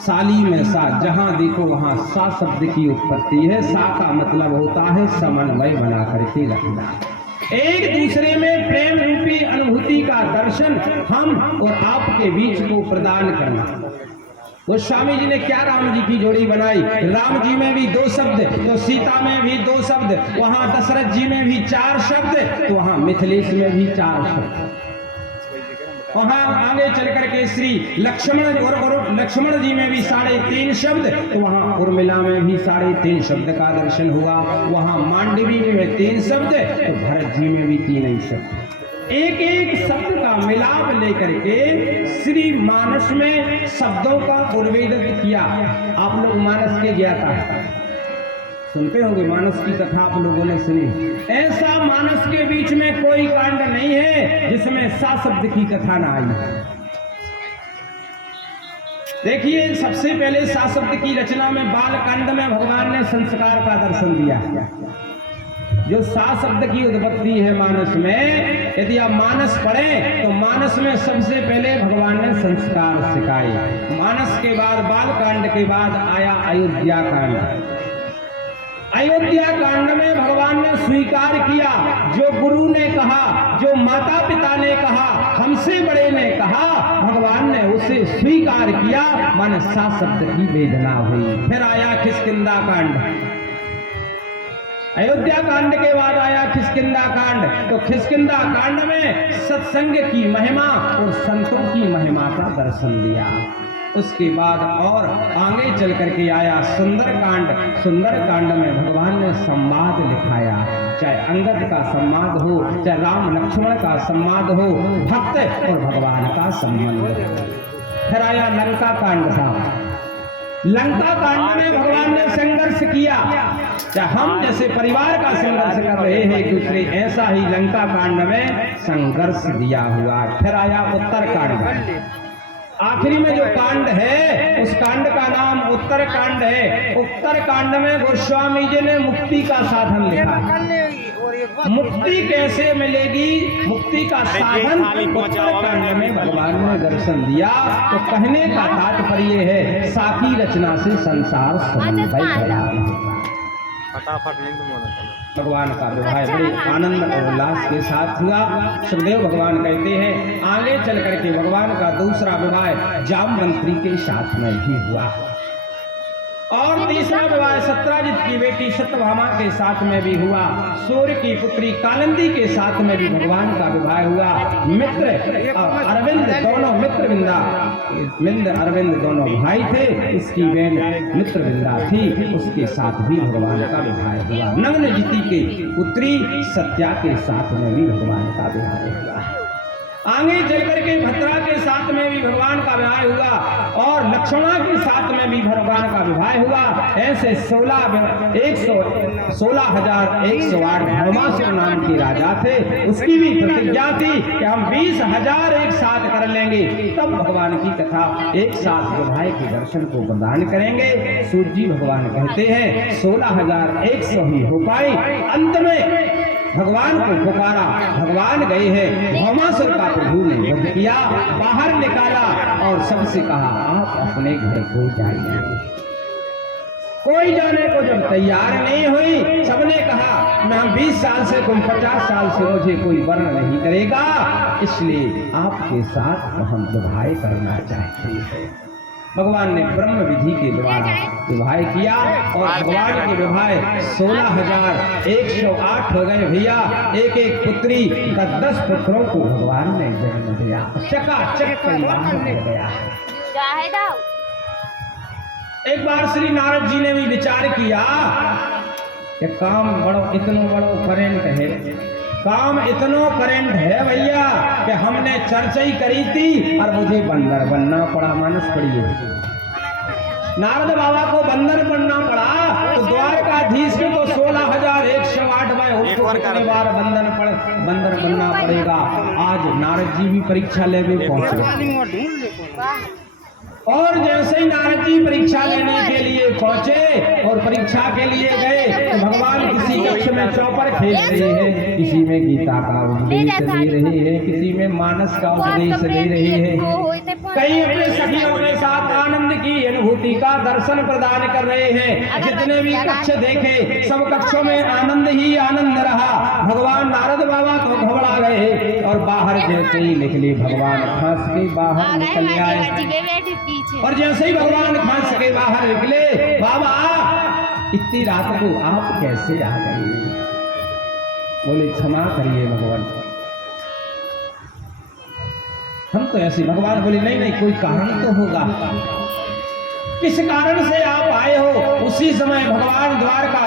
साली में सा, जहां देखो वहां सा शब्द की उत्पत्ति है। सा का मतलब होता है समन्वय बना करके रखना, एक दूसरे में प्रेम रूपी अनुभूति का दर्शन हम और आपके बीच को प्रदान करना। गोस्वामी जी ने क्या राम जी की जोड़ी बनाई, राम जी में भी 2 शब्द, तो सीता में भी 2 शब्द, वहां दशरथ जी में भी 4 शब्द, तो वहां मिथिलेश में भी 4 शब्द, वहां आगे चल करके श्री लक्ष्मण और लक्ष्मण जी में भी 3.5 शब्द, तो वहां उर्मिला में भी 3.5 शब्द का दर्शन हुआ, वहां मांडवी में 3 शब्द, तो भरत जी में भी 3 ही शब्द, एक एक शब्द का मिलाप लेकर के श्री मानस में शब्दों का उर्वेदित किया। आप लोग मानस के ज्ञाता सुनते होंगे, मानस की कथा आप लोगों ने सुनी। ऐसा मानस के बीच में कोई कांड नहीं है जिसमें सा शब्द की कथा ना आई। देखिए, सबसे पहले सा शब्द की रचना में बाल कांड में भगवान ने संस्कार का दर्शन दिया। जो सा शब्द की उत्पत्ति है मानस में, यदि आप मानस पढ़ें तो मानस में सबसे पहले भगवान ने संस्कार सिखाए। मानस के बाद बाल कांड के बाद आया अयोध्या कांड। अयोध्या कांड में भगवान ने स्वीकार किया, जो गुरु ने कहा, जो माता पिता ने कहा, हमसे बड़े ने कहा, भगवान ने उसे स्वीकार किया, माने सा शब्द की वेदना हुई। फिर आया किष्किंधा कांड। अयोध्या कांड के बाद आया किष्किंधा कांड। तो किष्किंधा कांड में सत्संग की महिमा और संतों की महिमा का दर्शन दिया। उसके बाद और आगे चल करके आया सुंदर कांड। सुंदर कांड में भगवान ने संवाद लिखाया, चाहे अंगद का संवाद हो, चाहे राम लक्ष्मण का संवाद हो, भक्त और भगवान का संबंध हो। फिर आया लंका कांड था। लंका कांड में भगवान ने संघर्ष किया, चाहे हम जैसे परिवार का संघर्ष कर रहे हैं एक दूसरे, ऐसा ही लंका कांड में संघर्ष दिया हुआ। फिर आया उत्तर कांड। आखिरी में जो कांड है उस कांड का नाम उत्तर कांड है। उत्तर कांड में गोस्वामी जी ने मुक्ति का साधन लिखा। मुक्ति कैसे मिलेगी, मुक्ति का साधन उत्तर कांड में भगवान ने दर्शन दिया। तो कहने का तात्पर्य है, साकी रचना से संसार भगवान का विवाह बड़े आनंद और उल्लास के साथ हुआ। सुखदेव भगवान कहते हैं, आगे चल करके भगवान का दूसरा विवाह जामवंती के साथ में भी हुआ, और तीसरा विवाह सत्यजित की बेटी सत्यभामा के साथ में भी हुआ। सूर्य की पुत्री कालिंदी के साथ में भी भगवान का विवाह हुआ। मित्र अरविंद दोनों मित्र अरविंद दोनों भाई थे, इसकी बहन मित्रविंदा थी, उसके साथ भी भगवान का विवाह हुआ। नग्नजिति की पुत्री सत्या के साथ में भी भगवान का विवाह हुआ। आगे चल करके भद्रा के साथ में भी भगवान का विवाह हुआ, और लक्ष्मणा के साथ में भी भगवान का विवाह हुआ। ऐसे 16,108 भौमासुर नाम के राजा थे, उसकी भी प्रतिज्ञा थी कि हम 20,000 एक साथ कर लेंगे, तब भगवान की कथा एक साथ विवाह के दर्शन को प्रदान करेंगे। सूर्य जी भगवान कहते हैं 16,100 ही हो पाए। अंत में भगवान को पुकारा, भगवान गए हैं, भौमासुर का प्रभु ने वध किया, बाहर निकाला और सबसे कहा, आप अपने घर को जाइए। कोई जाने को जब तैयार नहीं हुई, सबने कहा मैं 20 साल से, तुम 50 साल से, मुझे कोई वर्ण नहीं करेगा, इसलिए आपके साथ हम विवाह करना चाहते हैं। भगवान ने ब्रह्म विधि के द्वारा विवाह किया, और भगवान के विवाह 16,108 हो गए भैया। एक एक पुत्री का 10 पुत्रों को भगवान ने जन्म दिया। चकाचक परिवार हो गया। एक बार श्री नारद जी ने भी विचार किया कि काम इतना बड़ो करेंट है, काम इतना करेंट है भैया कि हमने चर्चा ही करी थी और मुझे बंदर बनना पड़ा। मानस पड़िए, नारद बाबा को बंदर बनना पड़ा, तो द्वारकाधीश को तो 16,108 में उसको बार बंदर बनना पड़ेगा। आज नारद जी भी परीक्षा लेने पहुंचे, और जैसे ही नारद जी परीक्षा लेने के लिए पहुंचे और परीक्षा के लिए गए, तो भगवान किसी कक्ष में चौपर खेल रहे हैं, किसी में गीता का उपदेश दे रहे हैं, किसी में मानस का उपदेश दे रहे हैं। कई अपने सखियों के साथ आनंद की अनुभूति का दर्शन प्रदान कर रहे हैं। जितने भी कक्ष देखे सब कक्षों में आनंद ही आनंद रहा। भगवान नारद बाबा तो घबरा गए और बाहर जैसे ही निकले भगवान खांस के बाहर निकल आए। और जैसे ही भगवान खांस के बाहर निकले, बाबा इतनी रात को आप कैसे आ गए? बोले क्षमा करिए भगवान, हम तो ऐसे। भगवान बोले नहीं नहीं, कोई कारण तो होगा, किस कारण से आप आए हो? उसी समय भगवान द्वारका